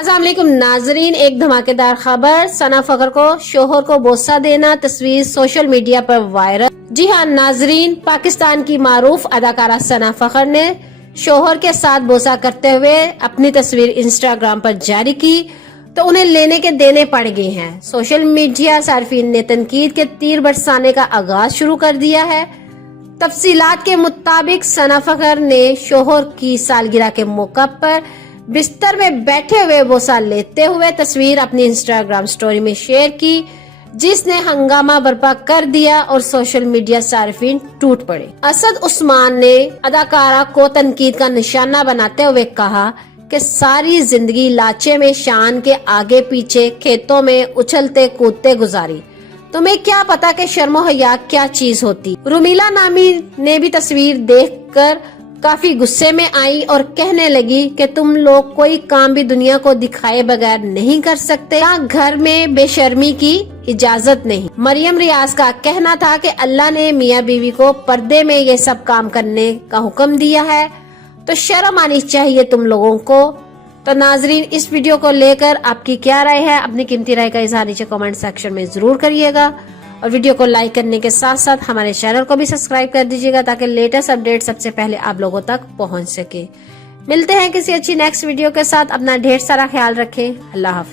अस्सलाम वालेकुम नाजरीन, एक धमाकेदार खबर। सना फखर को शोहर को बोसा देना, तस्वीर सोशल मीडिया पर वायरल। जी हाँ नाजरीन, पाकिस्तान की मारूफ अदाकारा सना फखर ने शोहर के साथ बोसा करते हुए अपनी तस्वीर इंस्टाग्राम पर जारी की तो उन्हें लेने के देने पड़ गए हैं। सोशल मीडिया सार्फिन ने तनकीद के तीर बरसाने का आगाज शुरू कर दिया है। तफसीलात के मुताबिक सना फखर ने शोहर की सालगिरह के मौका पर बिस्तर में बैठे हुए बोसा लेते हुए तस्वीर अपनी इंस्टाग्राम स्टोरी में शेयर की, जिसने हंगामा बर्पा कर दिया और सोशल मीडिया सार्फिन टूट पड़े। असद उस्मान ने अदाकारा को तनकीद का निशाना बनाते हुए कहा कि सारी जिंदगी लाचे में शान के आगे पीछे खेतों में उछलते कूदते गुजारी, तुम्हें क्या पता कि शर्मो हया क्या चीज होती। रुमीला नामी ने भी तस्वीर देखकर काफी गुस्से में आई और कहने लगी कि तुम लोग कोई काम भी दुनिया को दिखाए बगैर नहीं कर सकते, यहाँ घर में बेशर्मी की इजाजत नहीं। मरियम रियाज का कहना था कि अल्लाह ने मियाँ बीवी को पर्दे में ये सब काम करने का हुक्म दिया है, तो शर्म आनी चाहिए तुम लोगों को। तो नाजरीन, इस वीडियो को लेकर आपकी क्या राय है? अपनी कीमती राय का इजहार नीचे कमेंट सेक्शन में जरूर करिएगा और वीडियो को लाइक करने के साथ साथ हमारे चैनल को भी सब्सक्राइब कर दीजिएगा ताकि लेटेस्ट अपडेट सबसे पहले आप लोगों तक पहुंच सके। मिलते हैं किसी अच्छी नेक्स्ट वीडियो के साथ। अपना ढेर सारा ख्याल रखें। अल्लाह हाफिज।